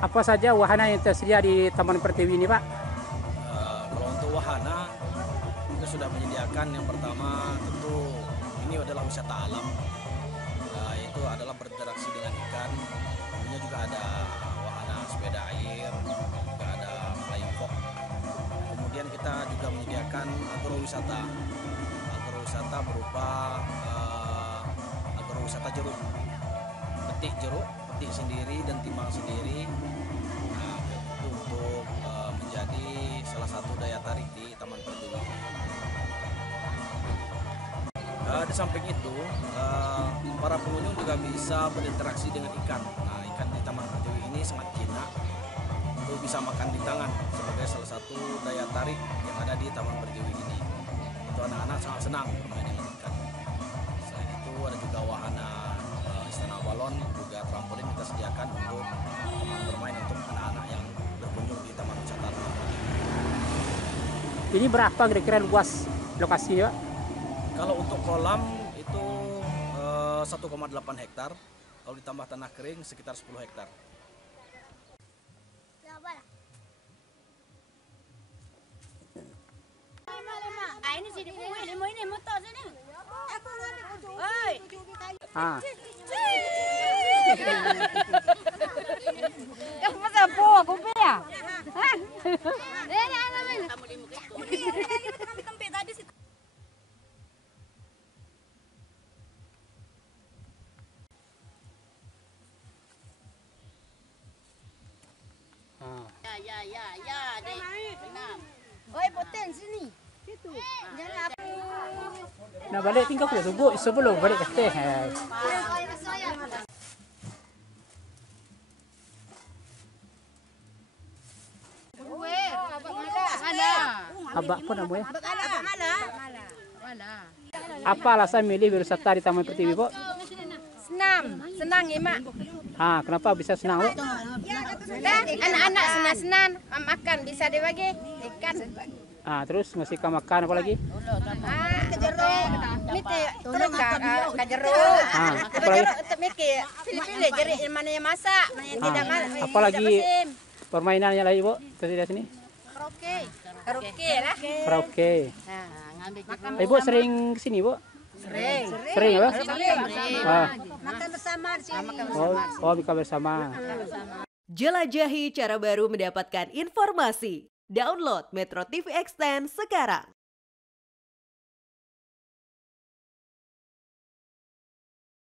Apa saja wahana yang tersedia di Taman Pertiwi ini, Pak? Kalau untuk wahana, kita sudah menyediakan yang pertama tentu ini adalah wisata alam, yaitu adalah berinteraksi dengan ikan. Tentunya juga ada wahana sepeda air, juga ada flying fox. Kemudian kita juga menyediakan agrowisata. Agrowisata berupa agrowisata jeruk, petik sendiri dan timbang sendiri. Nah, itu untuk menjadi salah satu daya tarik di Taman Pertiwi. Di samping itu, para pengunjung juga bisa berinteraksi dengan ikan. Nah, ikan di Taman Pertiwi ini sangat jinak, untuk bisa makan di tangan sebagai salah satu daya tarik yang ada di Taman Pertiwi ini. Itu anak-anak sangat senang bermain dengan ikan. Selain itu ada juga wahana istana balon, juga trampolin kita sediakan untuk bermain untuk anak-anak yang berkunjung di Taman Wisata Taman Pertiwi. Ini berapa kira-kira luas lokasinya, Pak? Kalau untuk kolam itu 1,8 hektar, kalau ditambah tanah kering sekitar 10 hektar. Ini sini, ini motor sini. Ah, Masa po ako pa. ah. Ya, deh. Oi, boten sini. Situ. Jangan apa. Nah, balik tinggal ke subuh, sebelum balik ke teh. Abak pun namanya. Apa alasan milih berwisata di Taman Pertiwi, Bu? Senang ya, Mak. Ah, kenapa bisa senang, Bu? Anak-anak senang-senang makan bisa dibagi ikan. Ah, terus ngasih makan apa lagi? Kejeruk, mite terus kejeruk. Apalagi? Mikir, pilih-pilih jadi mana yang masak, mana yang tidak masak. Apalagi permainannya lagi, Bu? Tersedia sini? Karaoke lah. Karaoke. Ibu sering kesini, Bu? Sering. Sering ya, Bu? Ah. Makan bersama di sini. Oh, buka bersama. Jelajahi cara baru mendapatkan informasi. Download Metro TV Extend sekarang.